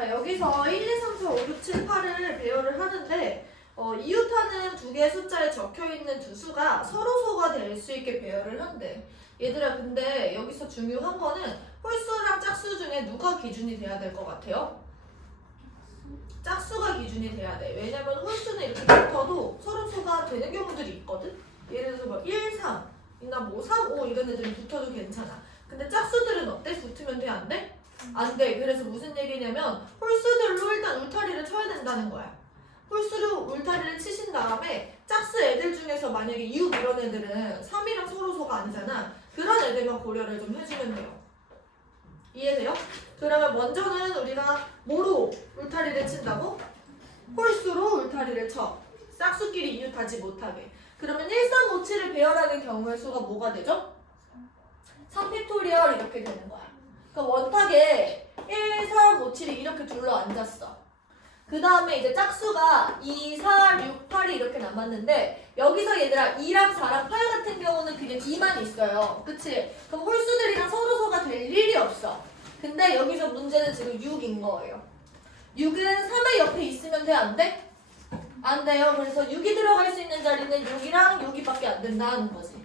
자, 여기서 1, 2, 3, 4, 5, 6, 7, 8을 배열을 하는데 이웃하는 두 개의 숫자에 적혀있는 두 수가 서로소가 될 수 있게 배열을 한대. 얘들아, 근데 여기서 중요한 거는 홀수랑 짝수 중에 누가 기준이 돼야 될 것 같아요? 짝수가 기준이 돼야 돼. 왜냐면 홀수는 이렇게 붙어도 서로소가 되는 경우들이 있거든? 예를 들어서 뭐 1, 3, 이나 뭐 3, 5 이런 애들은 붙어도 괜찮아. 근데 짝수들은 어때? 붙으면 돼? 안 돼? 안 돼. 그래서 무슨 얘기냐면 홀수들로 일단 울타리를 쳐야 된다는 거야. 홀수로 울타리를 치신 다음에 짝수 애들 중에서 만약에 6 이런 애들은 3이랑 서로소가 아니잖아. 그런 애들만 고려를 좀 해주면 돼요. 이해돼요? 그러면 먼저는 우리가 뭐로 울타리를 친다고? 홀수로 울타리를 쳐. 짝수끼리 이웃하지 못하게. 그러면 1, 3, 5, 7을 배열하는 경우의 수가 뭐가 되죠? 3팩토리얼 이렇게 되는 거야. 그러니까 원탁에 1, 3, 5, 7이 이렇게 둘러앉았어. 그 다음에 이제 짝수가 2, 4, 6, 8이 이렇게 남았는데 여기서 얘들아 2랑 4랑 8 같은 경우는 그냥 2만 있어요. 그치? 그럼 홀수들이랑 서로소가 될 일이 없어. 근데 여기서 문제는 지금 6인 거예요. 6은 3의 옆에 있으면 돼? 안 돼? 안 돼요. 그래서 6이 들어갈 수 있는 자리는 6이랑 6이밖에 안 된다는 거지.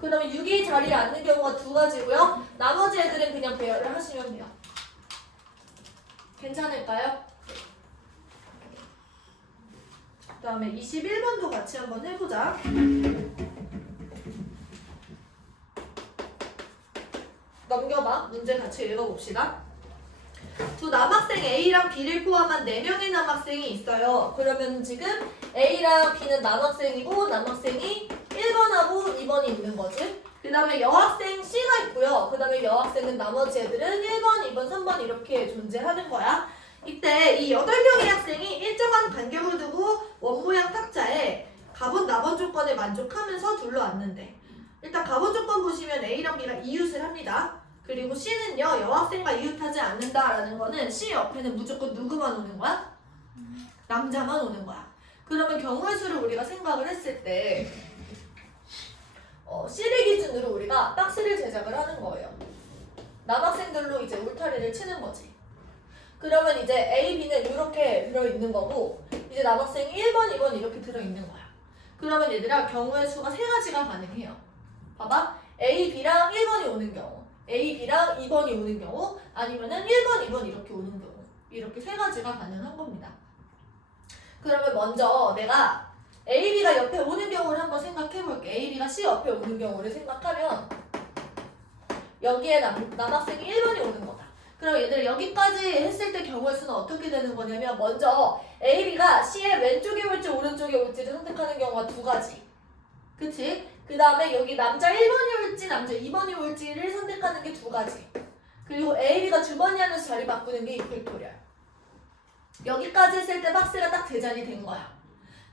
그러면 6이 자리에 앉는 경우가 두 가지고요. 나머지 애들은 그냥 배열을 하시면 돼요. 괜찮을까요? 그 다음에 21번도 같이 한번 해보자. 넘겨봐. 문제 같이 읽어봅시다. 두 남학생 A랑 B를 포함한 4명의 남학생이 있어요. 그러면 지금 A랑 B는 남학생이고 남학생이 1번하고 2번이 있는 거지. 그 다음에 여학생 C가 있고요. 그 다음에 여학생은 나머지 애들은 1번, 2번, 3번 이렇게 존재하는 거야. 이때 이 8명의 학생이 일정한 간격을 두고 원모양 탁자에 가본 나번 조건에 만족하면서 둘러앉는데 일단 가본 조건 보시면 A랑 B가 이웃을 합니다. 그리고 C는요 여학생과 이웃하지 않는다라는 거는 C 옆에는 무조건 누구만 오는 거야? 남자만 오는 거야. 그러면 경우의 수를 우리가 생각을 했을 때 C를 기준으로 우리가 박스를 제작을 하는 거예요. 남학생들로 이제 울타리를 치는 거지. 그러면 이제 A, B는 이렇게 들어있는 거고 이제 남학생이 1번, 2번 이렇게 들어있는 거야. 그러면 얘들아 경우의 수가 세 가지가 가능해요. 봐봐. A, B랑 1번이 오는 경우 A, B랑 2번이 오는 경우 아니면은 1번, 2번 이렇게 오는 경우 이렇게 세 가지가 가능한 겁니다. 그러면 먼저 내가 A, B가 옆에 오는 경우를 한번 생각해 볼게. A, B가 C 옆에 오는 경우를 생각하면 여기에 남학생이 1번이 오는 거다. 그럼 얘들 여기까지 했을 때 경우의 수는 어떻게 되는 거냐면 먼저 A, B가 C의 왼쪽에 올지 오른쪽에 올지를 선택하는 경우가 두 가지. 그치? 그 다음에 여기 남자 1번이 올지 남자 2번이 올지를 선택하는 게 두 가지. 그리고 A, B가 주머니 안에서 자리 바꾸는 게 이펙토리얼. 여기까지 했을 때 박스가 딱 제자리 된 거야.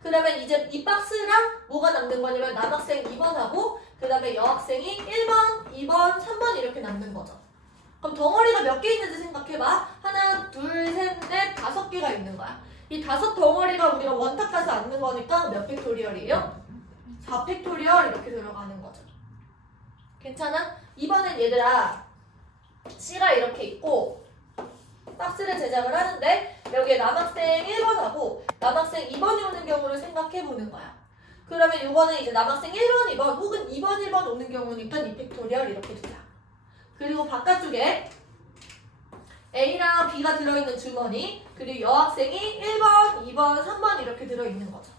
그러면 이제 이 박스랑 뭐가 남는 거냐면 남학생 2번하고 그 다음에 여학생이 1번, 2번, 3번 이렇게 남는 거죠. 그럼 덩어리가 몇 개 있는지 생각해봐. 하나, 둘, 셋, 넷, 5개가 있는 거야. 이 5덩어리가 우리가 원탁 가서 앉는 거니까 몇 팩토리얼이에요? 4팩토리얼 이렇게 들어가는 거죠. 괜찮아? 이번엔 얘들아 C가 이렇게 있고 박스를 제작을 하는데 여기에 남학생 1번하고 남학생 2번이 오는 경우를 생각해 보는 거야. 그러면 이거는 이제 남학생 1번, 2번 혹은 2번, 1번 오는 경우니까 2팩토리얼 이렇게 두자. 그리고 바깥쪽에 A랑 B가 들어있는 주머니 그리고 여학생이 1번, 2번, 3번 이렇게 들어있는 거죠.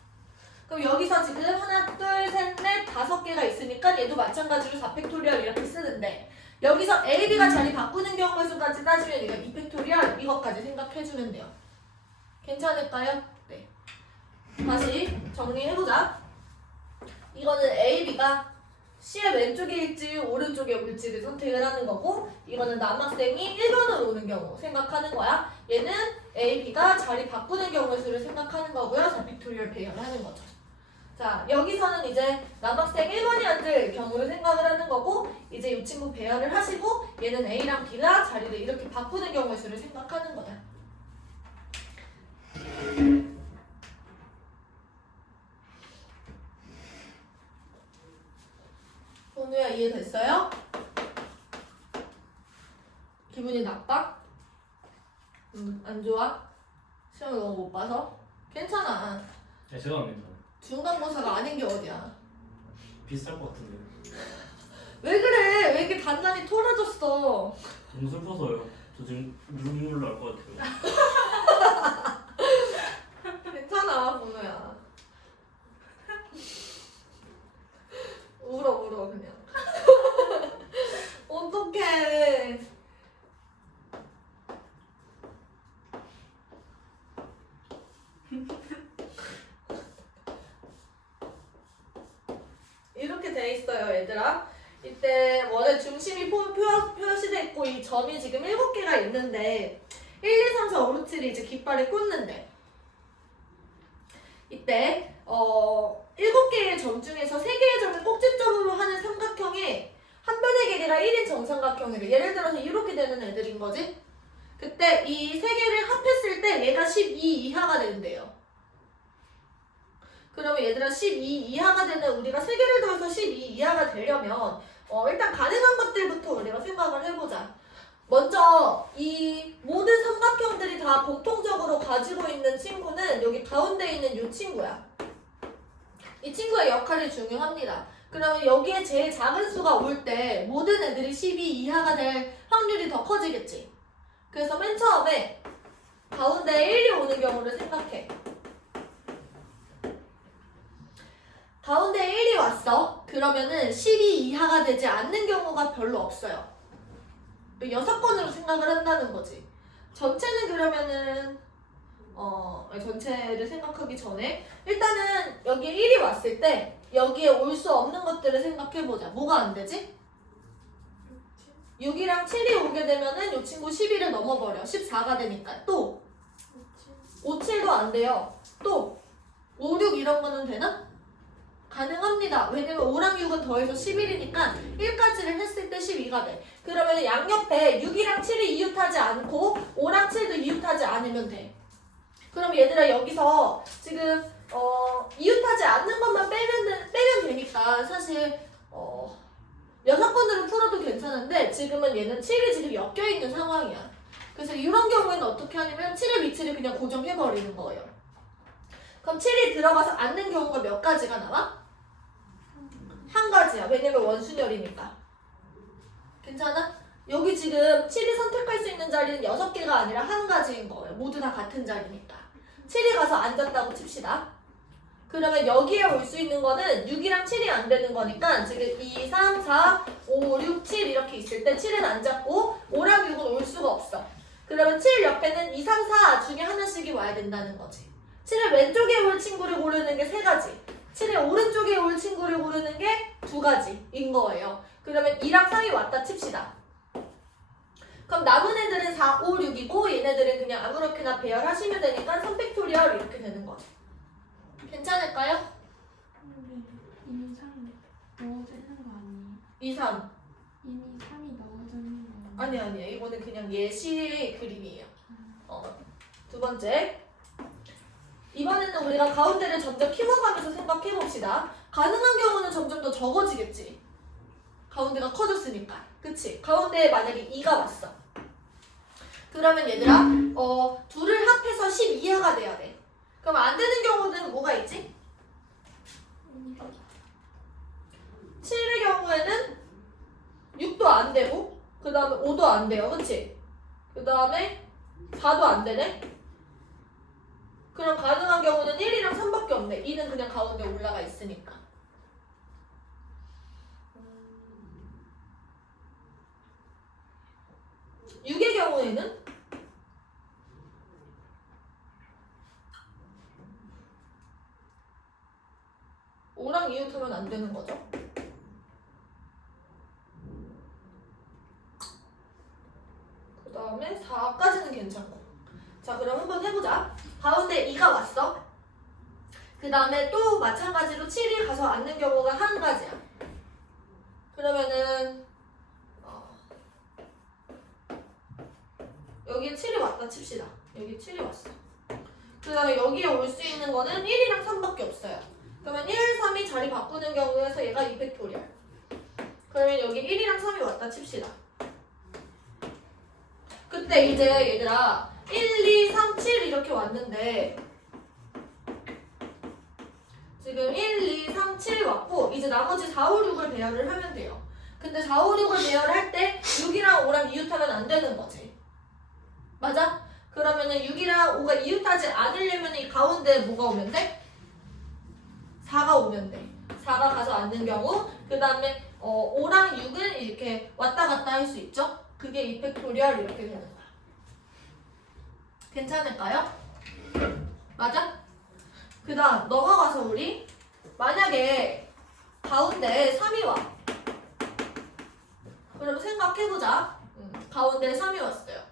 그럼 여기서 지금 하나, 둘, 셋, 넷, 5개가 있으니까 얘도 마찬가지로 4팩토리얼 이렇게 쓰는데 여기서 A, B가 자리 바꾸는 경우의 수까지 따지면 이거 2팩토리얼 이것까지 생각해주면 돼요. 괜찮을까요? 네. 다시 정리해보자. 이거는 A, B가 C의 왼쪽에 있지 오른쪽에 올지를 선택을 하는 거고 이거는 남학생이 1번으로 오는 경우 생각하는 거야. 얘는 A, B가 자리 바꾸는 경우의 수를 생각하는 거고요. 4팩토리얼 배열하는 거죠. 자, 여기서는 이제 남학생 1번이 앉을 경우를 생각을 하는 거고 이제 이 친구 배열을 하시고 얘는 A랑 B가 자리를 이렇게 바꾸는 경우의 수를 생각하는 거다. 현우야 이해됐어요? 기분이 나빠? 안 좋아? 시험을 너무 못 봐서? 괜찮아. 네, 제가 안 괜찮아요. 중간고사가 아닌 게 어디야. 비쌀 것 같은데. 왜 그래? 왜 이렇게 단단히 토라졌어? 너무 슬퍼서요. 저 지금 눈물 날 것 같아요. 괜찮아, 번호야. 울어 그냥. 어떡해. 이렇게 돼 있어요, 얘들아. 이때 원의 중심이 표시돼 있고 이 점이 지금 7개가 있는데 1, 2, 3, 4, 5, 6, 7이 이제 깃발이 꽂는데 이때 7개의 점 중에서 3개의 점을 꼭지점으로 하는 삼각형의 한 변의 길이가 1인 정삼각형이래. 예를 들어서 이렇게 되는 애들인 거지. 그때 이 3개를 합했을 때 얘가 12 이하가 된대요. 그러면 얘들아 12 이하가 되는 우리가 3개를 더해서 12 이하가 되려면 일단 가능한 것들부터 우리가 생각을 해보자. 먼저 이 모든 삼각형들이 다 공통적으로 가지고 있는 친구는 여기 가운데 있는 이 친구야. 이 친구의 역할이 중요합니다. 그러면 여기에 제일 작은 수가 올 때 모든 애들이 12 이하가 될 확률이 더 커지겠지. 그래서 맨 처음에 가운데 1이 오는 경우를 생각해. 가운데 1이 왔어. 그러면은 12 이하가 되지 않는 경우가 별로 없어요. 6건으로 생각을 한다는 거지. 전체는 그러면은 전체를 생각하기 전에 일단은 여기에 1이 왔을 때 여기에 올 수 없는 것들을 생각해보자. 뭐가 안 되지? 6이랑 7이 오게 되면은 이 친구 12를 넘어버려. 14가 되니까. 또 5, 7도 안 돼요. 또 5, 6 이런 거는 되나? 가능합니다. 왜냐면 5랑 6은 더해서 11이니까 1까지를 했을 때 12가 돼. 그러면 양옆에 6이랑 7이 이웃하지 않고 5랑 7도 이웃하지 않으면 돼. 그럼 얘들아 여기서 지금 이웃하지 않는 것만 빼면 되니까 사실 6건으로 풀어도 괜찮은데 지금은 얘는 7이 지금 엮여있는 상황이야. 그래서 이런 경우에는 어떻게 하냐면 7의 위치를 그냥 고정해버리는 거예요. 그럼 7이 들어가서 않는 경우가 몇 가지가 나와? 한 가지야. 왜냐면 원순열이니까. 괜찮아? 여기 지금 7이 선택할 수 있는 자리는 6개가 아니라 한 가지인 거예요. 모두 다 같은 자리니까. 7이 가서 앉았다고 칩시다. 그러면 여기에 올 수 있는 거는 6이랑 7이 안 되는 거니까 지금 2, 3, 4, 5, 6, 7 이렇게 있을 때 7은 앉았고 5랑 6은 올 수가 없어. 그러면 7 옆에는 2, 3, 4 중에 하나씩이 와야 된다는 거지. 7의 왼쪽에 올 친구를 고르는 게 3가지. 7의 오른쪽에 올 친구를 고르는 게 2가지인 거예요. 그러면 2랑 3이 왔다 칩시다. 그럼 남은 애들은 4, 5, 6이고 얘네들은 그냥 아무렇게나 배열하시면 되니까 3팩토리얼 이렇게 되는 거죠. 괜찮을까요? 이미 3 넣어져 있는 거 아니에요? 2, 3. 이미 3이 넣어져 있는 거 아니 아니에요? 아니에요. 이거는 그냥 예시의 그림이에요. 두 번째. 이번에는 우리가 가운데를 점점 키워가면서 생각해봅시다. 가능한 경우는 점점 더 적어지겠지. 가운데가 커졌으니까. 그치? 가운데에 만약에 2가 왔어. 그러면 얘들아 둘을 합해서 10 이하가 돼야 돼. 그럼 안 되는 경우는 뭐가 있지? 7의 경우에는 6도 안 되고 그 다음에 5도 안 돼요. 그치? 그 다음에 4도 안 되네? 그럼 가능한 경우는 1이랑 3밖에 없네. 2는 그냥 가운데 올라가 있으니까. 6의 경우에는 5랑 이웃하면 안 되는 거죠. 그 다음에 4까지는 괜찮고. 자, 그럼 한번 해보자. 가운데 2가 왔어. 그 다음에 또 마찬가지로 7이 가서 앉는 경우가 한 가지야. 그러면은 여기에 7이 왔다 칩시다. 여기 7이 왔어. 그 다음에 여기에 올 수 있는 거는 1이랑 3밖에 없어요. 그러면 1, 3이 자리 바꾸는 경우에서 얘가 2팩토리얼. 그러면 여기 1이랑 3이 왔다 칩시다. 그때 이제 얘들아 1, 2, 3, 7 이렇게 왔는데 지금 1, 2, 3, 7 왔고 이제 나머지 4, 5, 6을 배열을 하면 돼요. 근데 4, 5, 6을 배열할 때 6이랑 5랑 이웃하면 안 되는 거지. 맞아? 그러면은 6이랑 5가 이웃하지 않으려면 이 가운데 뭐가 오면 돼? 4가 오면 돼. 4가 가서 앉는 경우 그 다음에 5랑 6은 이렇게 왔다 갔다 할 수 있죠? 그게 이펙토리얼 이렇게 되는 거야. 괜찮을까요? 맞아? 그 다음 넘어가서 우리 만약에 가운데 3이 와. 그럼 생각해보자. 가운데 3이 왔어요.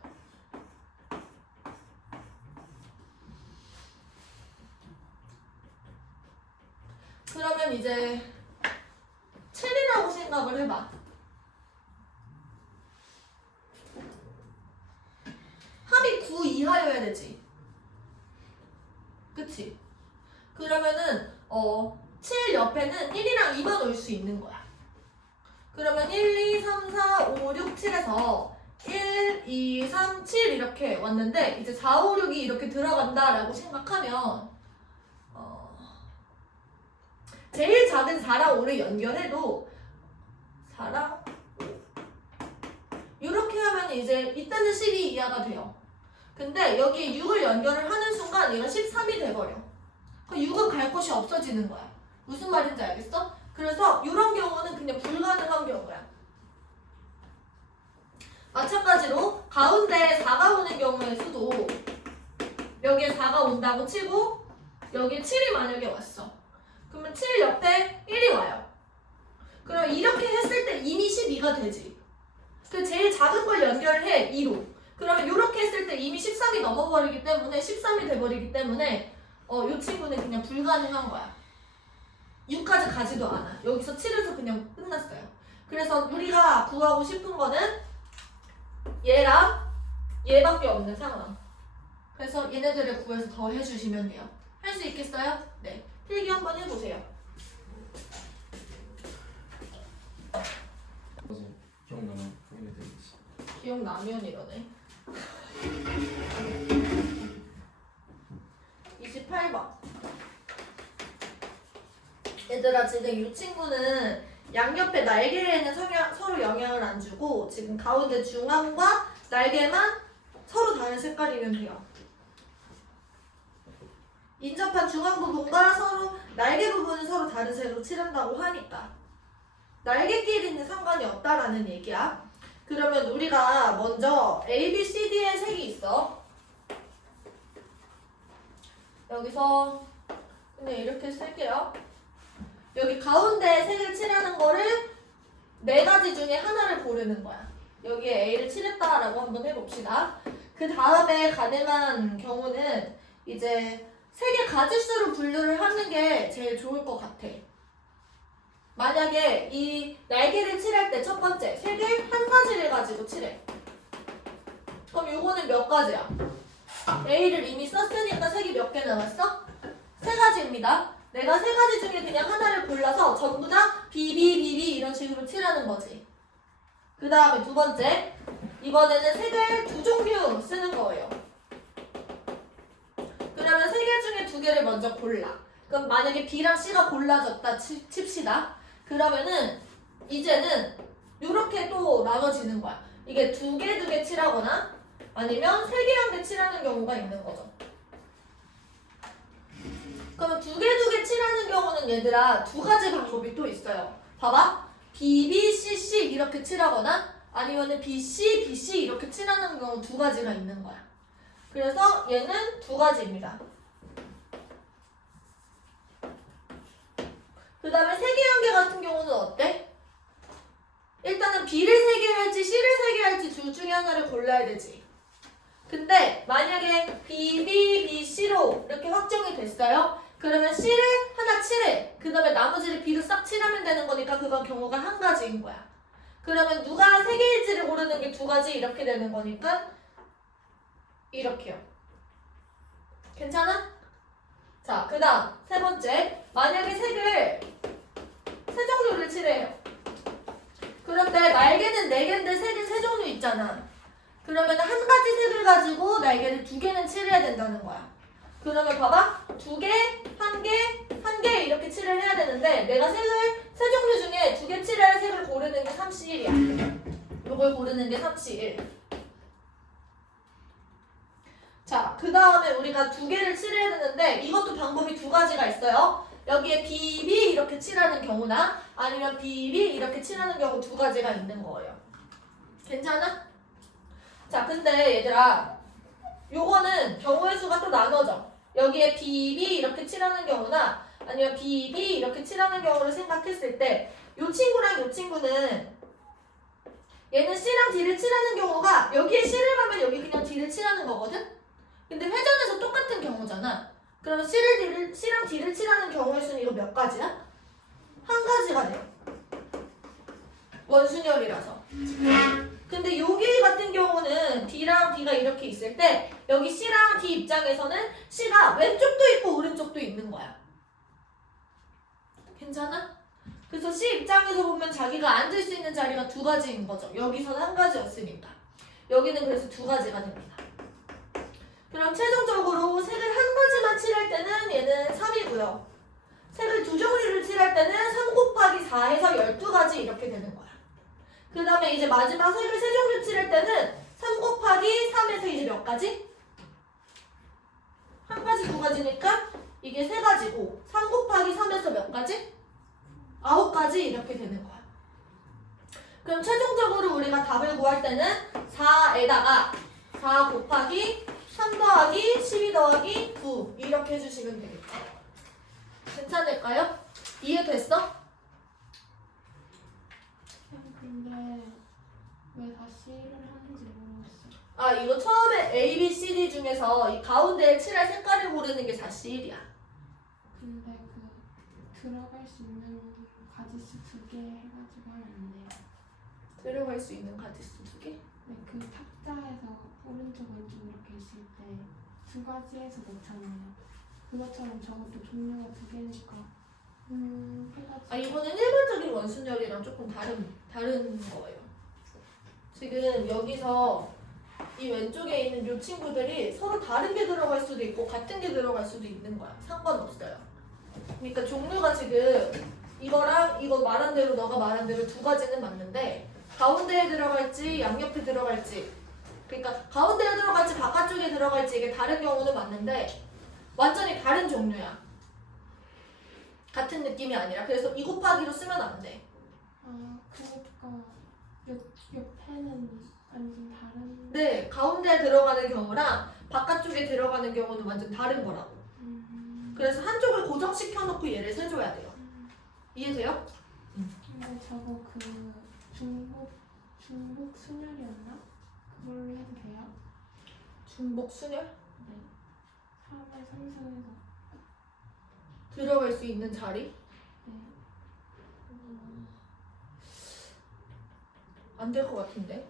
그러면 이제 7이라고 생각을 해봐. 합이 9 이하여야 되지. 그치? 그러면은 7 옆에는 1이랑 2만 올 수 있는 거야. 그러면 1, 2, 3, 4, 5, 6, 7에서 1, 2, 3, 7 이렇게 왔는데 이제 4, 5, 6이 이렇게 들어간다라고 생각하면 제일 작은 4랑 5를 연결해도 4랑 5 이렇게 하면 이제 이때는 12 이하가 돼요. 근데 여기에 6을 연결을 하는 순간 얘가 13이 돼버려. 그럼 6은 갈 곳이 없어지는 거야. 무슨 말인지 알겠어? 그래서 이런 경우는 그냥 불가능한 경우야. 마찬가지로 가운데 4가 오는 경우에서도 여기에 4가 온다고 치고 여기에 7이 만약에 왔어. 그러면 7 옆에 1이 와요. 그럼 이렇게 했을 때 이미 12가 되지. 그 제일 작은 걸 연결해 2로. 그러면 이렇게 했을 때 이미 13이 넘어버리기 때문에 13이 돼버리기 때문에 이 친구는 그냥 불가능한 거야. 6까지 가지도 않아. 여기서 7에서 그냥 끝났어요. 그래서 우리가 구하고 싶은 거는 얘랑 얘밖에 없는 상황. 그래서 얘네들을 구해서 더 해주시면 돼요. 할 수 있겠어요? 네. 필기 한번 해보세요. 기억나면 보내드리겠습니다. 기억나면 이러네. 28번. 얘들아 지금 이 친구는 양옆에 날개에는 서로 영향을 안 주고 지금 가운데 중앙과 날개만 서로 다른 색깔이면 돼요. 인접한 중앙 부분과 서로 날개 부분은 서로 다른 색으로 칠한다고 하니까 날개끼리는 상관이 없다라는 얘기야. 그러면 우리가 먼저 A, B, C, D의 색이 있어. 여기서 그냥 이렇게 쓸게요. 여기 가운데 색을 칠하는 거를 4가지 중에 하나를 고르는 거야. 여기에 A를 칠했다라고 한번 해봅시다. 그 다음에 가능한 경우는 이제 색의 가짓수로 분류를 하는 게 제일 좋을 것 같아. 만약에 이 날개를 칠할 때 첫 번째 색을 한 가지를 가지고 칠해. 그럼 요거는 몇 가지야? A를 이미 썼으니까 색이 몇 개 남았어? 3가지입니다. 내가 3가지 중에 그냥 하나를 골라서 전부 다 BB 이런 식으로 칠하는 거지. 그 다음에 두 번째, 이번에는 색을 2종류 쓰는 거예요. 그러면 3개 중에 2개를 먼저 골라. 그럼 만약에 B랑 C가 골라졌다 칩시다. 그러면은 이제는 이렇게 또 나눠지는 거야. 이게 2개 칠하거나 아니면 3개 1개 칠하는 경우가 있는 거죠. 그러면 2개 칠하는 경우는 얘들아 2가지 방법이 또 있어요. 봐봐. B, B, C, C 이렇게 칠하거나 아니면은 B, C, B, C 이렇게 칠하는 경우 2가지가 있는 거야. 그래서 얘는 2가지입니다. 그 다음에 3개 1개 같은 경우는 어때? 일단은 B를 3개 할지 C를 3개 할지 둘 중에 하나를 골라야 되지. 근데 만약에 B, B, B, C로 이렇게 확정이 됐어요. 그러면 C를 하나 칠해. 그 다음에 나머지를 B로 싹 칠하면 되는 거니까 그건 경우가 한 가지인 거야. 그러면 누가 3개일지를 고르는 게 2가지 이렇게 되는 거니까 이렇게요. 괜찮아? 자, 그 다음 세 번째. 만약에 색을 3종류를 칠해요. 그런데 날개는 4개인데 색은 3종류 있잖아. 그러면 한 가지 색을 가지고 날개를 2개는 칠해야 된다는 거야. 그러면 봐봐. 2개, 1개, 1개 이렇게 칠을 해야 되는데 내가 세 종류 중에 2개 칠할 색을 고르는 게 3C1이야. 요걸 고르는 게 3C1. 자, 그 다음에 우리가 2개를 칠해야 되는데 이것도 방법이 2가지가 있어요. 여기에 BB 이렇게 칠하는 경우나 아니면 BB 이렇게 칠하는 경우 2가지가 있는 거예요. 괜찮아? 자, 근데 얘들아 요거는 경우의 수가 또 나눠져. 여기에 BB 이렇게 칠하는 경우나 아니면 BB 이렇게 칠하는 경우를 생각했을 때 요 친구랑 요 친구는 얘는 C랑 D를 칠하는 경우가 여기에 C를 가면 여기 그냥 D를 칠하는 거거든? 근데 회전에서 똑같은 경우잖아. 그러면 C랑 D를 칠하는 경우의 수는 이거 몇 가지야? 한 가지가 돼요. 원순열이라서. 근데 여기 같은 경우는 D랑 D가 이렇게 있을 때 여기 C랑 D 입장에서는 C가 왼쪽도 있고 오른쪽도 있는 거야. 괜찮아? 그래서 C 입장에서 보면 자기가 앉을 수 있는 자리가 2가지인 거죠. 여기서는 한 가지였으니까. 여기는 그래서 2가지가 됩니다. 그럼 최종적으로 색을 한 가지만 칠할 때는 얘는 3이고요. 색을 2종류를 칠할 때는 3 곱하기 4 해서 12가지 이렇게 되는 거야. 그 다음에 이제 마지막 색을 3종류 칠할 때는 3 곱하기 3에서 이제 몇 가지? 한 가지 2가지니까 이게 3가지고 3 곱하기 3에서 몇 가지? 9가지 이렇게 되는 거야. 그럼 최종적으로 우리가 답을 구할 때는 4에다가 4 곱하기 3 더하기 12 더하기 9 이렇게 해주시면 되겠다. 괜찮을까요? 이해됐어? 근데 왜 다시 일을 하는지 모르겠어. 아, 이거 처음에 A, B, C, D 중에서 이 가운데에 칠할 색깔을 고르는 게 4C1이야. 근데 그 들어갈 수 있는 가지수 2개 해가지고 하면 안 돼요. 들어갈 수 있는 가지수 2개? 네, 그 탁자에서 오른쪽 왼쪽 이렇게 있을 때 2가지 해서 넣잖아요. 그것처럼 저것도 종류가 2개니까 해가지고. 아, 이거는 일반적인 원순열이랑 조금 다른 거예요. 지금 여기서 이 왼쪽에 있는 이 친구들이 서로 다른 게 들어갈 수도 있고 같은 게 들어갈 수도 있는 거야. 상관없어요. 그러니까 종류가 지금 이거랑 이거 말한 대로 너가 말한 대로 2가지는 맞는데 가운데에 들어갈지 양옆에 들어갈지 그러니까 가운데에 들어갈지 바깥쪽에 들어갈지 이게 다른 경우는 맞는데 완전히 다른 종류야. 같은 느낌이 아니라 그래서 2 곱하기로 쓰면 안 돼. 아, 그러니까 옆에는 완전 다른. 네, 가운데에 들어가는 경우랑 바깥쪽에 들어가는 경우는 완전 다른 거라고. 그래서 한쪽을 고정시켜 놓고 얘를 세줘야 돼요. 이해돼요? 근데 저거 그 중복 순열이었나? 그걸로 해도 돼요? 중복 순열? 네. 3의 3승에서. 들어갈 수 있는 자리? 네. 안 될 것 같은데.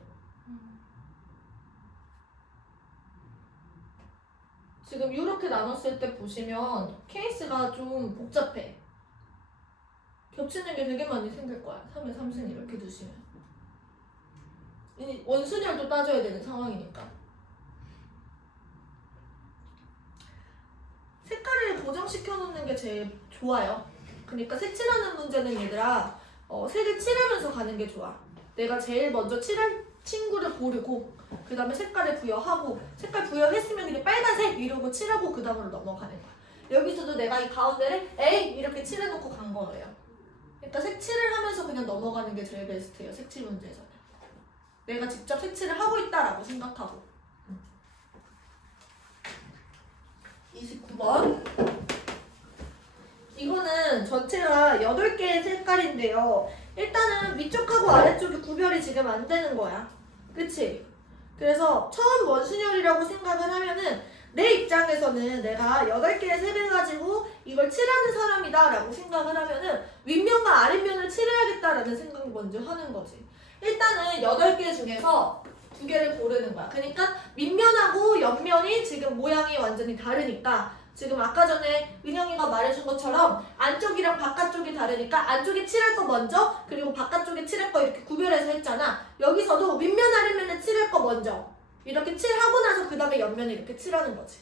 지금 이렇게 나눴을 때 보시면 케이스가 좀 복잡해. 겹치는 게 되게 많이 생길 거야. 3의 3승 이렇게 두시면. 이 원순열도 따져야 되는 상황이니까. 색깔을 고정시켜 놓는 게 제일 좋아요. 그러니까 색칠하는 문제는 얘들아 색을 칠하면서 가는 게 좋아. 내가 제일 먼저 칠할 친구를 고르고 그 다음에 색깔을 부여하고 색깔 부여했으면 그냥 빨간색 이러고 칠하고 그 다음으로 넘어가는 거야. 여기서도 내가 이 가운데를 에이 이렇게 칠해놓고 간 거예요. 그러니까 색칠을 하면서 그냥 넘어가는 게 제일 베스트예요. 색칠 문제에서는. 내가 직접 색칠을 하고 있다라고 생각하고. 29번. 이거는 전체가 8개의 색깔인데요. 일단은 위쪽하고 아래쪽이 구별이 지금 안 되는 거야. 그치? 그래서 처음 원순열이라고 생각을 하면은 내 입장에서는 내가 8개의 색을 가지고 이걸 칠하는 사람이다 라고 생각을 하면은 윗면과 아랫면을 칠해야겠다라는 생각을 먼저 하는 거지. 일단은 8개 중에서 2개를 고르는 거야. 그러니까 밑면하고 옆면이 지금 모양이 완전히 다르니까 지금 아까 전에 은영이가 말해준 것처럼 안쪽이랑 바깥쪽이 다르니까 안쪽에 칠할 거 먼저 그리고 바깥쪽에 칠할 거 이렇게 구별해서 했잖아. 여기서도 윗면 아랫면에 칠할 거 먼저 이렇게 칠하고 나서 그 다음에 옆면을 이렇게 칠하는 거지.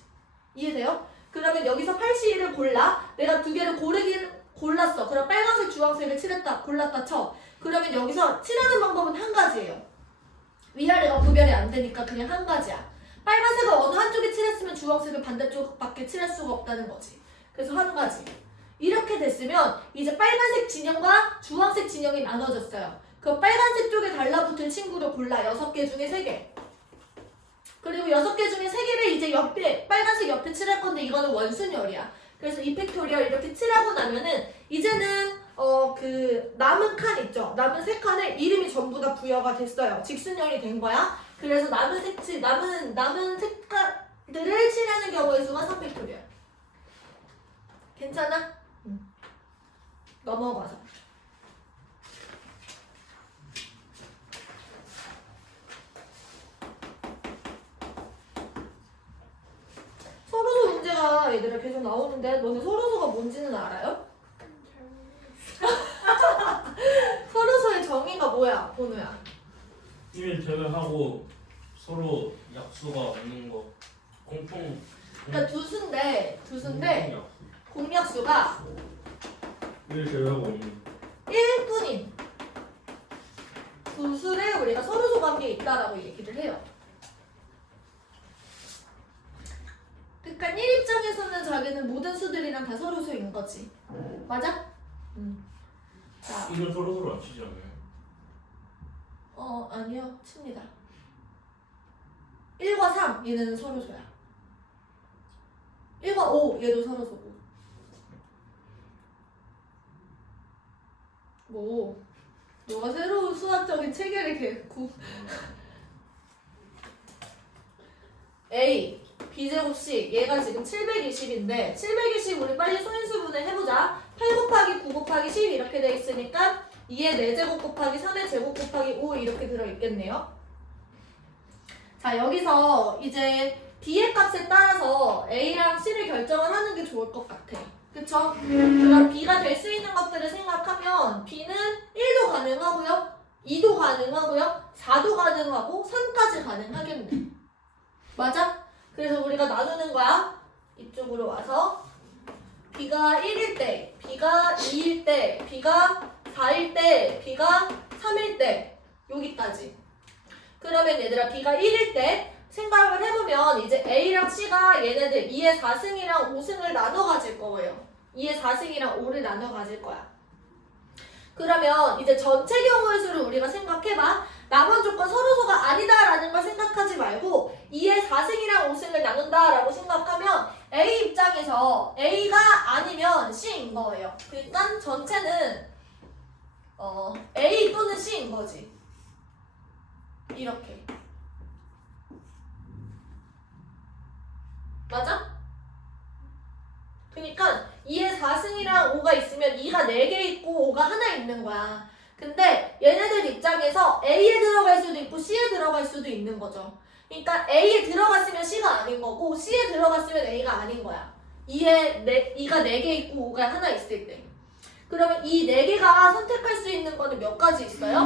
이해돼요? 그러면 여기서 8C1을 골라. 내가 두 개를 골랐어. 그럼 빨간색, 주황색을 칠했다. 골랐다 쳐. 그러면 여기서 칠하는 방법은 한 가지예요. 위아래가 구별이 안 되니까 그냥 한 가지야. 빨간색을 어느 한쪽에 칠했으면 주황색을 반대쪽밖에 칠할 수가 없다는 거지. 그래서 한 가지. 이렇게 됐으면 이제 빨간색 진영과 주황색 진영이 나눠졌어요. 그럼 빨간색 쪽에 달라붙을 친구를 골라. 6개 중에 3개. 그리고 6개 중에 3개를 이제 옆에 빨간색 옆에 칠할 건데 이거는 원순열이야. 그래서 이펙토리얼 이렇게 칠하고 나면은 이제는 그 남은 칸 있죠. 남은 3칸에 이름이 전부 다 부여가 됐어요. 직순열이 된 거야. 그래서 남은 색깔들을 칠하는 경우의 수가 3팩토리얼. 괜찮아? 넘어가서. 서로소 문제가 얘들아 계속 나오는데 너네 서로소가 뭔지는 알아요? 서로소의 정의가 뭐야, 번호야? 1 제외하고 서로 약수가 없는 거. 공통. 그러니까 두수인데 공통 약수. 공약수가 1 제외하고 없는. 1뿐인 두수를 우리가 서로소 관계에 있다라고 얘기를 해요. 그러니까 1 입장에서는 자기는 모든 수들이랑 다 서로소인 거지. 맞아? 자, 이건 서로서로 안 치지 않나요? 아니요. 칩니다. 1과 3 얘는 서로소야. 1과 5 얘도 서로소고. 뭐 너가 새로운 수학적인 체계를 A B제곱씩 얘가 지금 720인데 720 우리 빨리 소인수분해 해보자. 8 곱하기 9 곱하기 10 이렇게 돼 있으니까 2의 4제곱 곱하기 3의 제곱 곱하기 5 이렇게 들어있겠네요. 자, 여기서 이제 B의 값에 따라서 A랑 C를 결정을 하는 게 좋을 것 같아. 그쵸? 그럼 B가 될 수 있는 것들을 생각하면 B는 1도 가능하고요, 2도 가능하고요, 4도 가능하고 3까지 가능하겠네. 맞아? 그래서 우리가 나누는 거야. 이쪽으로 와서 B가 1일 때, B가 2일 때, B가 4일 때, B가 3일 때 여기까지. 그러면 얘들아 B가 1일 때 생각을 해보면 이제 A랑 C가 얘네들 2의 4승이랑 5승을 나눠 가질 거예요. 2의 4승이랑 5를 나눠 가질 거야. 그러면 이제 전체 경우의 수를 우리가 생각해봐. 남은 조건 서로소가 아니다라는 걸 생각하지 말고 2의 4승이랑 5승을 나눈다라고 생각하면 A 입장에서 A가 아니면 C인 거예요. 그러니까 전체는 A 또는 C인 거지. 이렇게. 맞아? 그러니까 2의 4승이랑 5가 있으면 2가 4개 있고 5가 하나 있는 거야. 근데 얘네들 입장에서 A에 들어갈 수도 있고 C에 들어갈 수도 있는 거죠. 그러니까 A에 들어갔으면 C가 아닌 거고 C에 들어갔으면 A가 아닌 거야. 2가 4개 있고 5가 하나 있을 때. 그러면 이 4개가 선택할 수 있는 거는 몇 가지 있어요?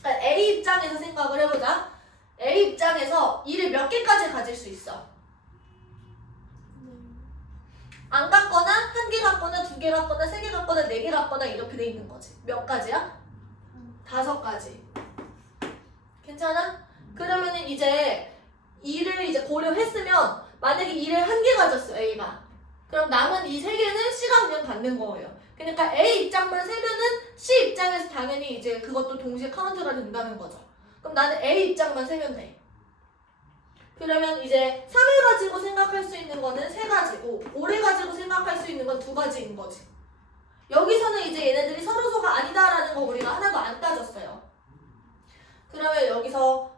그러니까 A 입장에서 생각을 해보자. A 입장에서 2를 몇 개까지 가질 수 있어? 안 갖거나, 1개 갖거나, 2개 갖거나, 3개 갖거나, 4개 갖거나 이렇게 돼 있는 거지. 몇 가지야? 5가지. 괜찮아? 그러면은 이제 2를 이제 고려했으면 만약에 2를 1개 가졌어, A가. 그럼 남은 이 3개는 C가 그냥 갖는 거예요. 그러니까 A 입장만 세면은 C 입장에서 당연히 이제 그것도 동시에 카운트가 된다는 거죠. 그럼 나는 A 입장만 세면 돼. 그러면 이제 3을 가지고 생각할 수 있는 거는 3가지고 5를 가지고 생각할 수 있는 건 2가지인 거지. 여기서는 이제 얘네들이 서로소가 아니다라는 거 우리가 하나도 안 따졌어요. 그러면 여기서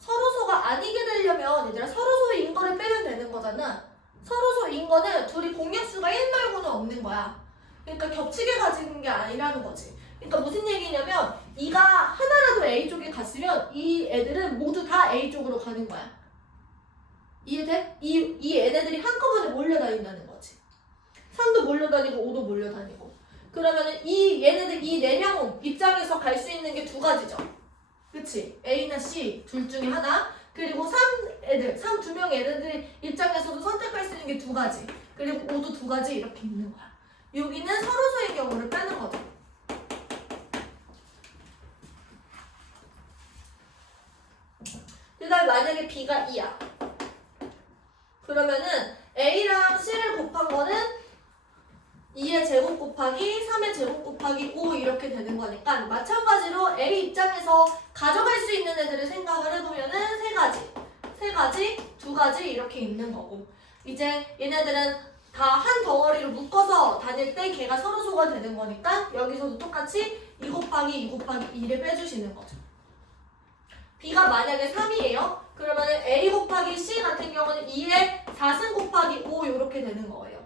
서로소가 아니게 되려면 얘들아 서로소인 거를 빼면 되는 거잖아. 서로소인 거는 둘이 공약수가 1 말고는 없는 거야. 그러니까 겹치게 가지는 게 아니라는 거지. 그러니까 무슨 얘기냐면 2가 하나라도 A 쪽에 갔으면 이 애들은 모두 다 A 쪽으로 가는 거야. 이해돼? 이 얘네들이 한꺼번에 몰려다닌다는 거지. 3도 몰려다니고 5도 몰려다니고. 그러면은 얘네들 이 4명 입장에서 갈 수 있는 게 두 가지죠. 그치? A나 C 둘 중에 하나. 그리고 3 두 명의 애들 입장에서도 선택할 수 있는 게 두 가지. 그리고 모두 두 가지 이렇게 있는 거야. 여기는 서로소의 경우를 빼는 거죠. 그 다음에 만약에 B가 2야. 그러면은 A랑 C를 곱한 거는 2의 제곱 곱하기 3의 제곱 곱하기 5 이렇게 되는 거니까 마찬가지로 A 입장에서 가져갈 수 있는 애들을 생각을 해보면은 세 가지, 두 가지 이렇게 있는 거고 이제 얘네들은 다 한 덩어리로 묶어서 다닐 때 걔가 서로소가 되는 거니까 여기서도 똑같이 2 곱하기 2 곱하기 2를 빼주시는 거죠. B가 만약에 3이에요. 그러면 A 곱하기 C 같은 경우는 2의 4승 곱하기 5 이렇게 되는 거예요.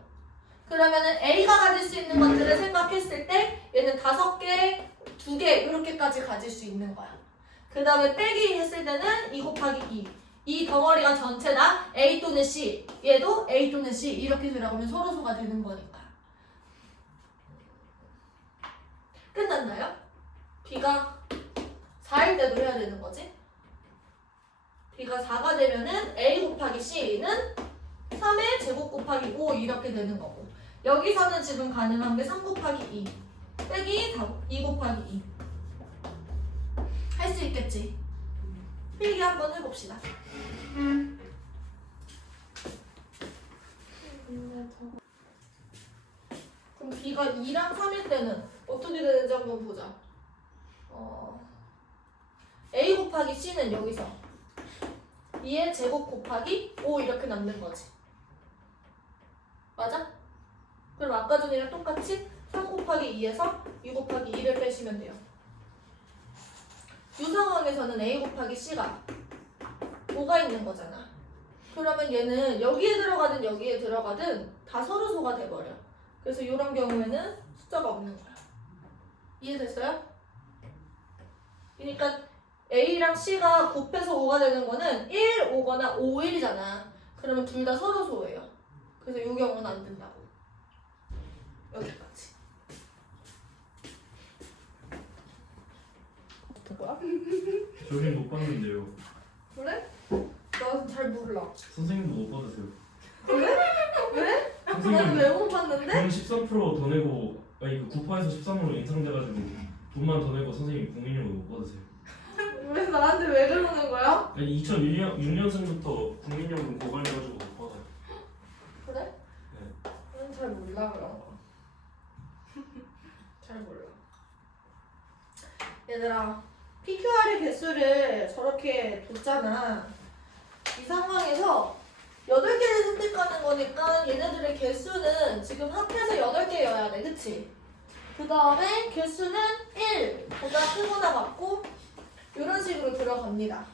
그러면은 A가 가질 수 있는 것들을 생각했을 때 얘는 5개, 2개 이렇게까지 가질 수 있는 거야. 그 다음에 빼기 했을 때는 2 곱하기 2. 이 덩어리가 전체 다 A 또는 C, 얘도 A 또는 C 이렇게 들어가면 서로소가 되는 거니까. 끝났나요? B가 4일 때도 해야 되는 거지. B가 4가 되면은 A 곱하기 C는 3의 제곱 곱하기 5 이렇게 되는 거고 여기서는 지금 가능한 게 3 곱하기 2 빼기 2 곱하기 2 할 수 있겠지? 필기 한번 해봅시다. 근데 저거 그럼 B가 2랑 3일 때는 어떻게 되는지 한번 보자. A 곱하기 C는 여기서 2의 제곱 곱하기 5 이렇게 남는 거지. 맞아? 그럼 아까 전이랑 똑같이 3 곱하기 2에서 2 곱하기 2를 빼시면 돼요. 이 상황에서는 A 곱하기 C가 5가 있는 거잖아. 그러면 얘는 여기에 들어가든 여기에 들어가든 다 서로소가 돼버려. 그래서 이런 경우에는 숫자가 없는 거야. 이해됐어요? 그러니까 A랑 C가 곱해서 5가 되는 거는 1, 5거나 5, 1이잖아. 그러면 둘 다 서로소예요. 그래서 이 경우는 안 된다고. 여기까지. 뭐야? 저긴 못 봤는데요. 그래? 나 잘 몰라. 선생님도 못 받으세요. 왜? 나는 선생님 왜 못 봤는데? 돈 13%더 내고 아니 그 9%에서 13으로 인상돼가지고 돈만 더 내고 선생님 국민연금 못 받으세요. 왜 나한테 왜 그러는 거야? 아니 2006년생부터 국민연금 고갈돼가지고 못 받아요. 그래? 네. 나는 잘 몰라 그런 거. 잘 몰라. 얘들아, PQR의 개수를 저렇게 뒀잖아. 이 상황에서 8개를 선택하는 거니까 얘네들의 개수는 지금 합해서 8개여야 돼. 그치? 그 다음에 개수는 1보다 크거나 같고 이런 식으로 들어갑니다.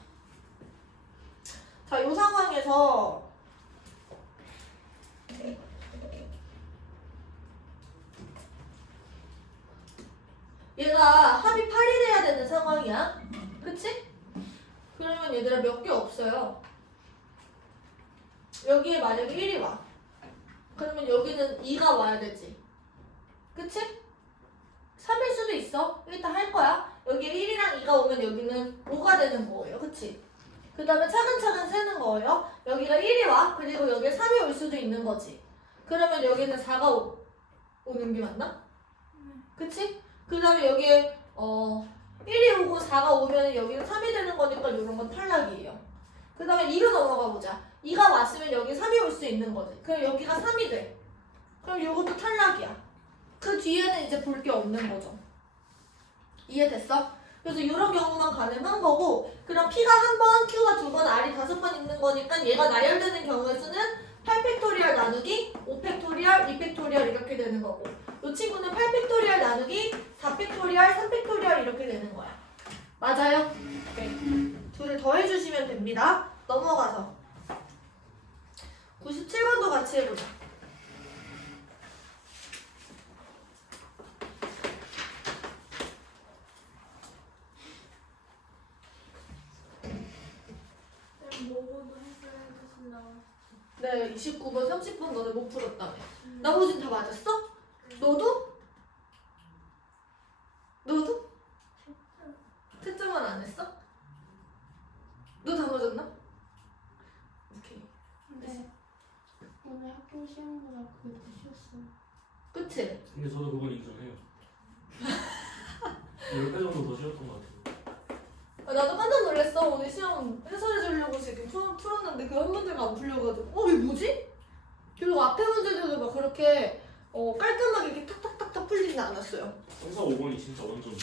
자, 이 상황에서 얘가 합이 8이 돼야 되는 상황이야. 그치? 그러면 얘들아 몇 개 없어요. 여기에 만약에 1이 와. 그러면 여기는 2가 와야 되지. 그치? 3일 수도 있어. 일단 할 거야. 여기에 1이랑 2가 오면 여기는 5가 되는 거예요. 그치? 그 다음에 차근차근 세는 거예요. 여기가 1이 와. 그리고 여기에 3이 올 수도 있는 거지. 그러면 여기는 4가 오는 게 맞나? 그치? 그 다음에 여기에 1이 오고 4가 오면 여기는 3이 되는 거니까 이런 건 탈락이에요. 그 다음에 2로 넘어가 보자. 2가 왔으면 여기 3이 올 수 있는 거지. 그럼 여기가 3이 돼. 그럼 이것도 탈락이야. 그 뒤에는 이제 볼 게 없는 거죠. 이해됐어? 그래서 이런 경우만 가능한 거고 그럼 P가 한 번, Q가 두 번, R이 5번 있는 거니까 얘가 나열되는 경우의 수는 8팩토리얼 나누기 5팩토리얼, 2팩토리얼 이렇게 되는 거고 이 친구는 8팩토리얼 나누기 4팩토리얼, 3팩토리얼 이렇게 되는 거야. 맞아요? 네. 둘을 더해주시면 됩니다. 넘어가서 97번도 같이 해보자. 뭐뭐도 했어야 해주신다고. 네, 29번, 30번 너네 못 풀었다며. 나머지는 다 맞았어? 너도? 시험보다 그게 더 쉬웠어요. 그치? 근데 저도 그건 인정해요. 10배 정도 더 쉬웠던 것 같아요. 나도 깜짝 놀랐어. 오늘 시험 해설해 주려고 이렇게 풀었는데 그 한 문제가 안 풀려가지고 이게 뭐지? 그리고 앞에 문제들도 막 그렇게 깔끔하게 이렇게 탁탁탁탁 풀리진 않았어요. 3, 4, 5번이 진짜 완전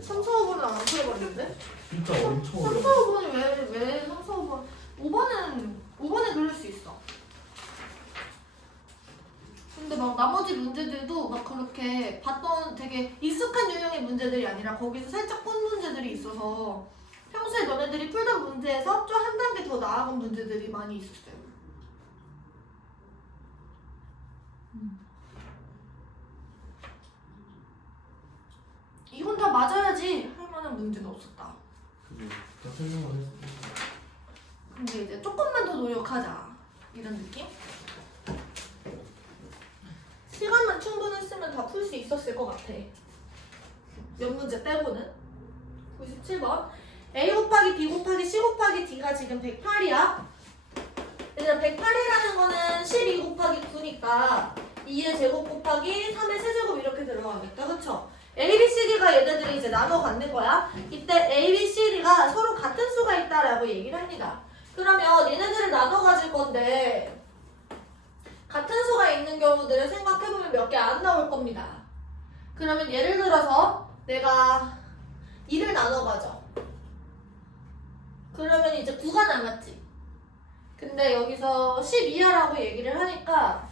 3, 4, 5번은 안 풀어봤는데? 진짜 엄청 3, 4, 어려워요. 5번이 왜 3, 4, 5번 5번은 그럴 수 있어. 근데 막 나머지 문제들도 막 그렇게 봤던 되게 익숙한 유형의 문제들이 아니라 거기서 살짝 꼰 문제들이 있어서 평소에 너네들이 풀던 문제에서 좀 한 단계 더 나아간 문제들이 많이 있었어요. 이건 다 맞아야지 할 만한 문제는 없었다. 그게 다 설명을 했어요. 근데 이제 조금만 더 노력하자 이런 느낌? 시간만 충분했으면 다 풀 수 있었을 것 같아. 몇 문제 빼고는. 97번 A 곱하기 B 곱하기 C 곱하기 D가 지금 108이야. 얘들아 108이라는 거는 12 곱하기 9니까 2의 제곱 곱하기 3의 세제곱 이렇게 들어가겠다. 그쵸? A, B, C, D가 얘네들이 이제 나눠 갖는 거야. 이때 A, B, C, D가 서로 같은 수가 있다라고 얘기를 합니다. 그러면 얘네들을 나눠 가질 건데 같은 수가 있는 경우들을 생각해보면 몇 개 안 나올 겁니다. 그러면 예를 들어서 내가 2를 나눠 가져. 그러면 이제 9가 남았지. 근데 여기서 12야라고 얘기를 하니까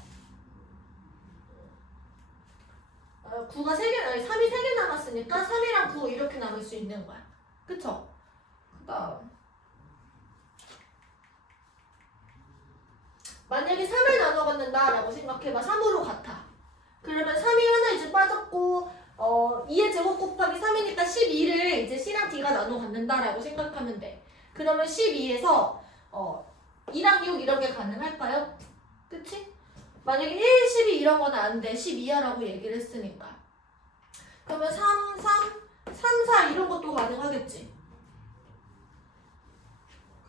9가 3개, 아니 3이 3개 남았으니까 3이랑 9 이렇게 남을 수 있는 거야. 그쵸? 그 다음 만약에 3을 나눠 갖는다 라고 생각해봐. 3으로 같아. 그러면 3이 하나 이제 빠졌고 2의 제곱 곱하기 3이니까 12를 이제 C랑 D가 나눠 갖는다 라고 생각하면 돼. 그러면 12에서 2랑 6 이런 게 가능할까요? 그치? 만약에 1, 12 이런 건 안 돼. 12야 라고 얘기를 했으니까. 그러면 3, 4 이런 것도 가능하겠지.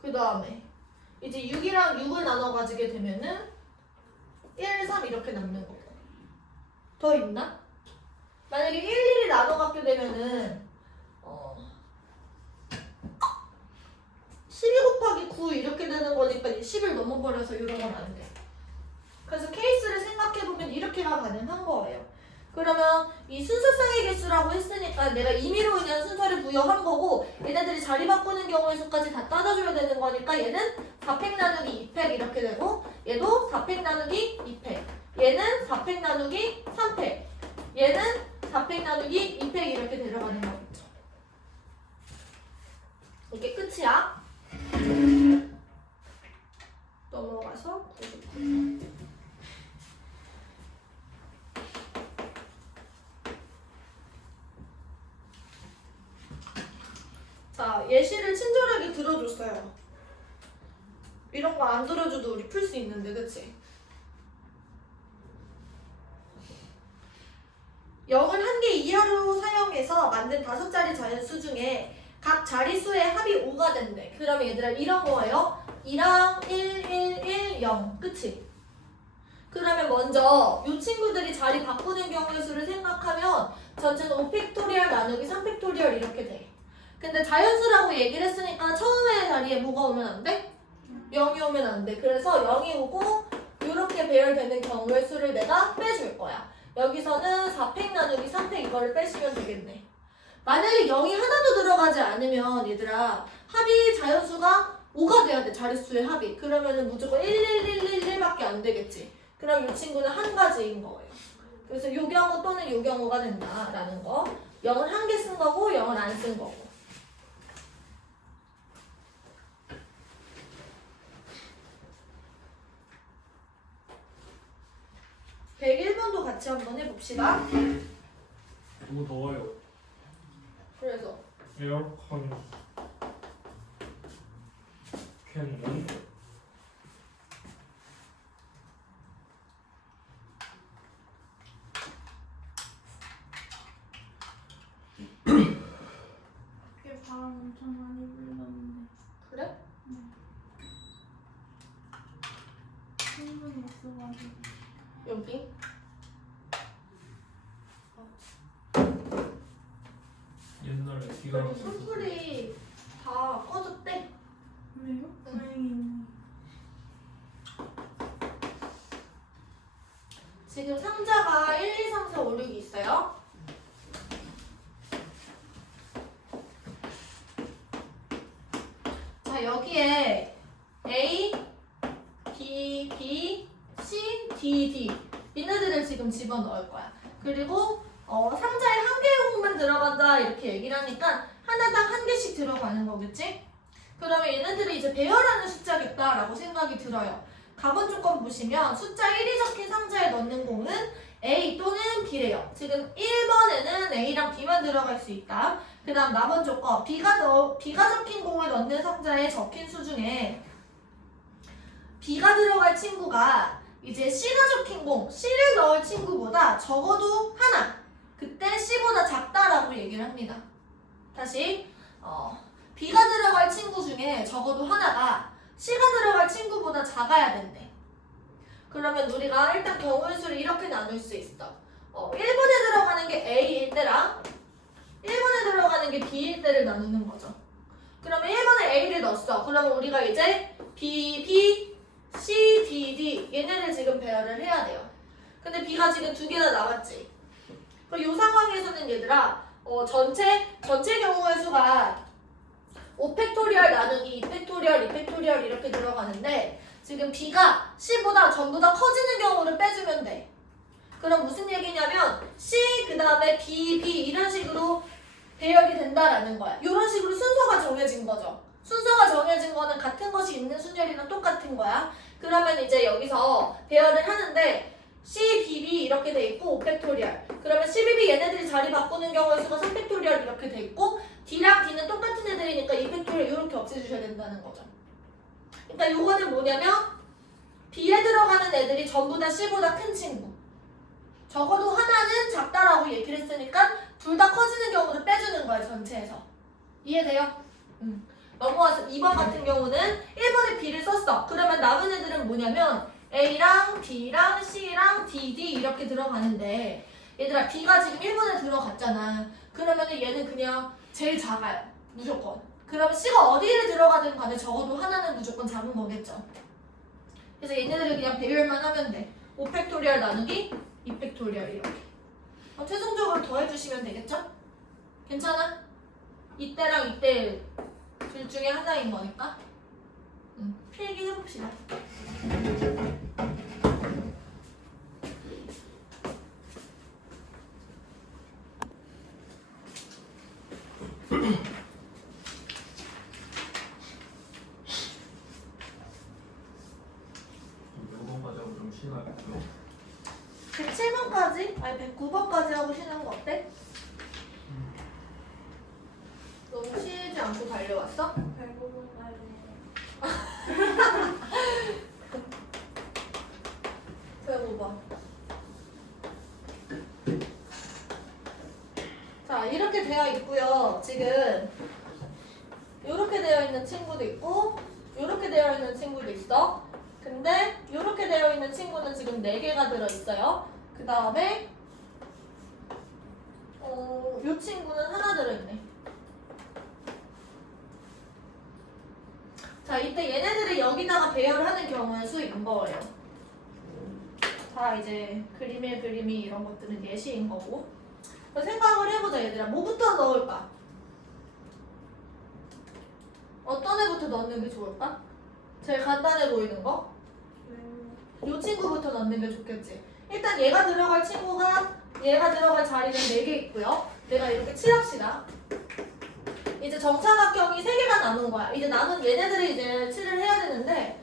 그 다음에 이제 6이랑 6을 나눠 가지게 되면은 1, 3 이렇게 남는 거고. 더 있나? 만약에 1, 1이 나눠 갖게 되면은 12 곱하기 9 이렇게 되는 거니까 10을 넘어버려서 이런 건 안 돼. 그래서 케이스를 생각해보면 이렇게가 가능한 거예요. 그러면 이 순서상의 개수라고 했으니까 내가 임의로 인한 순서를 부여한 거고 얘네들이 자리 바꾸는 경우의 수까지 다 따져줘야 되는 거니까 얘는 4팩 나누기 2팩 이렇게 되고 얘도 4팩 나누기 2팩 얘는 4팩 나누기 3팩 얘는 4팩 나누기 2팩 이렇게 내려가는 거겠죠. 이게 끝이야. 넘어가서 99. 자, 예시를 친절하게 들어줬어요. 이런 거 안 들어줘도 우리 풀 수 있는데, 그치? 0을 한 개 이하로 사용해서 만든 5자리 자연수 중에 각 자리수의 합이 5가 된대. 그러면 얘들아 이런 거예요. 2랑 1, 1, 1, 0. 그치? 그러면 먼저 이 친구들이 자리 바꾸는 경우의 수를 생각하면 전체는 5팩토리얼 나누기 3팩토리얼 이렇게 돼. 근데 자연수라고 얘기를 했으니까 처음에 자리에 뭐가 오면 안 돼? 0이 오면 안 돼. 그래서 0이 오고 이렇게 배열되는 경우의 수를 내가 빼줄 거야. 여기서는 4팩 나누기 3팩 이거를 빼시면 되겠네. 만약에 0이 하나도 들어가지 않으면 얘들아 합이 자연수가 5가 돼야 돼. 자릿수의 합이. 그러면은 무조건 1, 1, 1, 1, 1밖에 안 되겠지. 그럼 이 친구는 한 가지인 거예요. 그래서 요 경우 또는 요 경우가 된다라는 거. 0은 한 개 쓴 거고 0은 안 쓴 거고. (101번도) 같이 한번 해봅시다. 너무 더워요. 그래서 에어컨 캔은 꽤 바람 엄청 많이 불렀는데 그래? 충분히 없어가지고 여기. 옛날에 비가 그리고 손풀이 다 꺼졌대. 왜요? 다행이네. 지금 상자가 1, 2, 3, 4, 5, 6이 있어요. 자, 여기에 A, B, B, C, D, D 얘네들을 지금 집어넣을 거야. 그리고 상자에 한 개의 공만 들어간다 이렇게 얘기를 하니까 하나당 한 개씩 들어가는 거겠지? 그러면 얘네들이 이제 배열하는 숫자겠다라고 생각이 들어요. 가본 조건 보시면 숫자 1이 적힌 상자에 넣는 공은 A 또는 B래요. 지금 1번에는 A랑 B만 들어갈 수 있다. 그 다음 남은 조건 B가 적힌 공을 넣는 상자에 적힌 수 중에 B가 들어갈 친구가 이제 C가 적힌 공, C를 넣을 친구보다 적어도 하나, 그때 C보다 작다라고 얘기를 합니다. 다시 B가 들어갈 친구 중에 적어도 하나가 C가 들어갈 친구보다 작아야 된대. 그러면 우리가 일단 경우의 수를 이렇게 나눌 수 있어. 1번에 들어가는 게 A일 때랑 1번에 들어가는 게 B일 때를 나누는 거죠. 그러면 1번에 A를 넣었어. 그러면 우리가 이제 B, B, C, D, D 얘네를 지금 배열을 해야 돼요. 근데 B가 지금 두 개나 나왔지. 그럼 이 상황에서는 얘들아 전체 경우의 수가 5팩토리얼 나누기 2팩토리얼, 2팩토리얼 이렇게 들어가는데 지금 B가 C보다 전부 다 커지는 경우를 빼주면 돼. 그럼 무슨 얘기냐면 C 그 다음에 B, B 이런 식으로 배열이 된다라는 거야. 이런 식으로 순서가 정해진 거죠. 순서가 정해진 거는 같은 것이 있는 순열이랑 똑같은 거야. 그러면 이제 여기서 배열을 하는데 C, B, B 이렇게 돼 있고 5팩토리얼. 그러면 C, B, B 얘네들이 자리 바꾸는 경우의 수가 3팩토리얼 이렇게 돼 있고 D랑 D는 똑같은 애들이니까 2팩토리얼 이렇게 없애주셔야 된다는 거죠. 그러니까 요거는 뭐냐면 B에 들어가는 애들이 전부 다 C보다 큰 친구. 적어도 하나는 작다라고 얘기를 했으니까 둘 다 커지는 경우를 빼주는 거야 전체에서. 이해돼요? 넘어와서 2번 같은 경우는 1번에 B를 썼어. 그러면 남은 애들은 뭐냐면 A랑 B랑 C랑 D, D 이렇게 들어가는데 얘들아 B가 지금 1번에 들어갔잖아. 그러면 얘는 그냥 제일 작아요. 무조건. 그럼 C가 어디에 들어가든 간에 적어도 하나는 무조건 작은 거겠죠. 그래서 얘네들을 그냥 배열만 하면 돼. 5팩토리얼 나누기 2팩토리얼 이렇게. 최종적으로 더해주시면 되겠죠? 괜찮아? 이때랑 이때 둘 중에 하나인 거니까. 필기 해봅시다. 요거까지 하고 좀 쉬나요? 107번까지? 아니 109번까지 하고 쉬는 거 어때? 너무 쉬지 않고 달려왔어? 배고픈 날에 배워봐. 자 이렇게 되어 있고요. 지금 이렇게 되어 있는 친구도 있고 이렇게 되어 있는 친구도 있어. 근데 이렇게 되어 있는 친구는 지금 4개가 들어있어요. 그 다음에 이 친구는 하나 들어있네. 자 이때 얘네들을 여기다가 배열을 하는 경우는 수인 거예요. 자 이제 그림의 그림이 이런 것들은 예시인 거고. 생각을 해보자 얘들아. 뭐부터 넣을까? 어떤 애부터 넣는 게 좋을까? 제일 간단해 보이는 거? 이 친구부터 넣는 게 좋겠지. 일단 얘가 들어갈 자리는 4개 있고요. 내가 이렇게 칠합시다. 이제 정사각형이 3개가 남은 거야. 이제 남은 얘네들을 이제 칠을 해야 되는데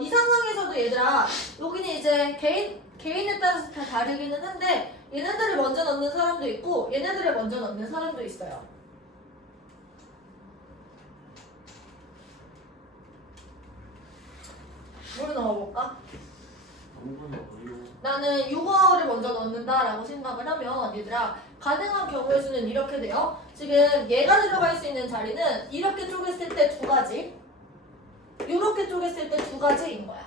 이 상황에서도 얘들아 여기는 이제 개인에 따라서 다 다르기는 한데 얘네들을 먼저 넣는 사람도 있고 얘네들을 먼저 넣는 사람도 있어요. 뭘 넣어볼까? 나는 6어를 먼저 넣는다라고 생각을 하면 얘들아 가능한 경우의 수는 이렇게 돼요. 지금 얘가 들어갈 수 있는 자리는 이렇게 쪼갰을 때 2가지, 이렇게 쪼갰을 때 2가지인 거야.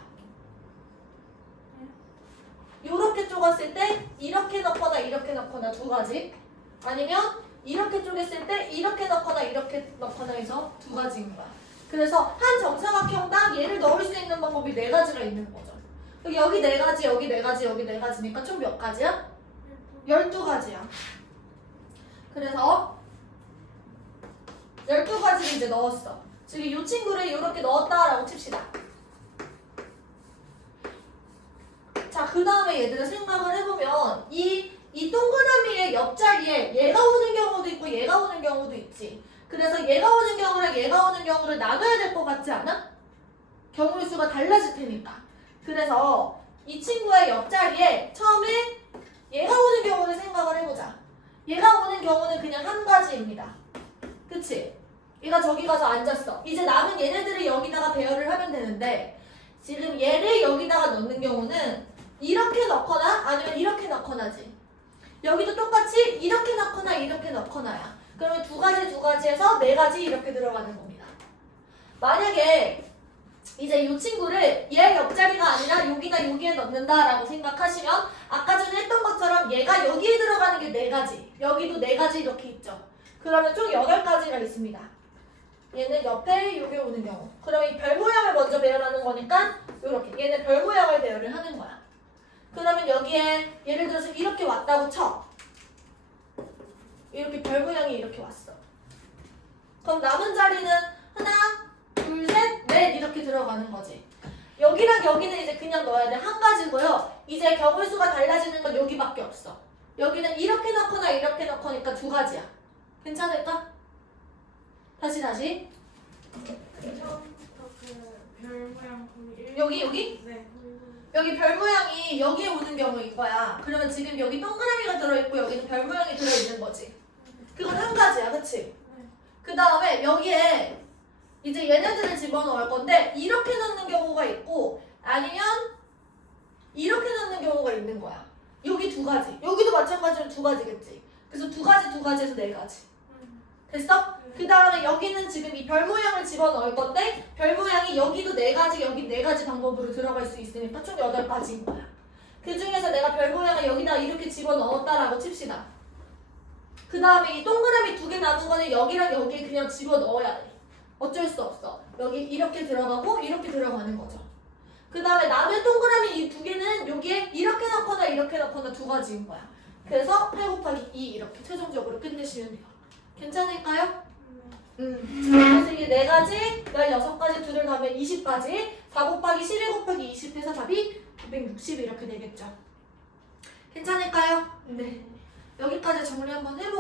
요렇게 쪼갔을 때 이렇게 넣거나 이렇게 넣거나 두 가지. 아니면 이렇게 쪼갰을 때 이렇게 넣거나 이렇게 넣거나 해서 두 가지인 거야. 그래서 한 정사각형당 얘를 넣을 수 있는 방법이 네 가지가 있는 거죠. 여기 네 가지, 여기 네 가지, 여기 네 가지니까 총 몇 가지야? 12가지야. 그래서 12가지를 이제 넣었어. 지금 이 친구를 이렇게 넣었다라고 칩시다. 자, 그 다음에 얘들아 생각을 해보면 이 동그라미의 옆자리에 얘가 오는 경우도 있고 얘가 오는 경우도 있지. 그래서 얘가 오는 경우랑 얘가 오는 경우를 나눠야 될 것 같지 않아? 경우의 수가 달라질 테니까. 그래서 이 친구의 옆자리에 처음에 얘가 오는 경우를 생각을 해보자. 얘가 오는 경우는 그냥 한 가지입니다. 그치? 얘가 저기 가서 앉았어. 이제 남은 얘네들을 여기다가 배열을 하면 되는데 지금 얘를 여기다가 넣는 경우는 이렇게 넣거나 아니면 이렇게 넣거나지. 여기도 똑같이 이렇게 넣거나 이렇게 넣거나야. 그러면 두 가지에서 네 가지 이렇게 들어가는 겁니다. 만약에 이제 이 친구를 얘 옆자리가 아니라 여기나 여기에 넣는다라고 생각하시면 아까 전에 했던 것처럼 얘가 여기에 들어가는 게 네 가지, 여기도 네 가지 이렇게 있죠. 그러면 총 8가지가 있습니다. 얘는 옆에 여기 오는 경우. 그러면 이 별 모양을 먼저 배열하는 거니까 이렇게 얘는 별 모양을 배열을 하는 거야. 그러면 여기에 예를 들어서 이렇게 왔다고 쳐. 이렇게 별 모양이 이렇게 왔어. 그럼 남은 자리는 하나, 둘, 셋, 넷 이렇게 들어가는 거지. 여기랑 여기는 이제 그냥 넣어야 돼. 한 가지고요. 이제 경우의 수가 달라지는 건 여기밖에 없어. 여기는 이렇게 넣거나 이렇게 넣거니까 두 가지야. 괜찮을까? 다시. 처음부터 그별 모양 거기 여기? 네. 여기 별 모양이 여기에 오는 경우인 거야. 그러면 지금 여기 동그라미가 들어있고 여기는 별 모양이 들어있는 거지. 그건 한 가지야, 그치? 네. 그 다음에 여기에 이제 얘네들을 집어넣을 건데 이렇게 넣는 경우가 있고 아니면 이렇게 넣는 경우가 있는 거야. 여기 두 가지. 여기도 마찬가지로 두 가지겠지. 그래서 두 가지에서 네 가지. 됐어? 그 다음에 여기는 지금 이 별 모양을 집어넣을 건데 별 모양이 여기도 네 가지, 여기 네 가지 방법으로 들어갈 수 있으니까 총 8가지인 거야. 그 중에서 내가 별 모양을 여기다 이렇게 집어넣었다라고 칩시다. 그 다음에 이 동그라미 두 개 남은 거는 여기랑 여기에 그냥 집어넣어야 돼. 어쩔 수 없어. 여기 이렇게 들어가고 이렇게 들어가는 거죠. 그 다음에 남은 동그라미 이 두 개는 여기에 이렇게 넣거나 이렇게 넣거나 두 가지인 거야. 그래서 8 곱하기 2 이렇게 최종적으로 끝내시면 돼요. 괜찮을까요? 그래서 이게 4가지, 16가지 둘을 더하면 20가지, 4 곱하기 12 곱하기 20 해서 답이 960 이렇게 되겠죠. 괜찮을까요? 네. 여기까지 정리 한번 해보고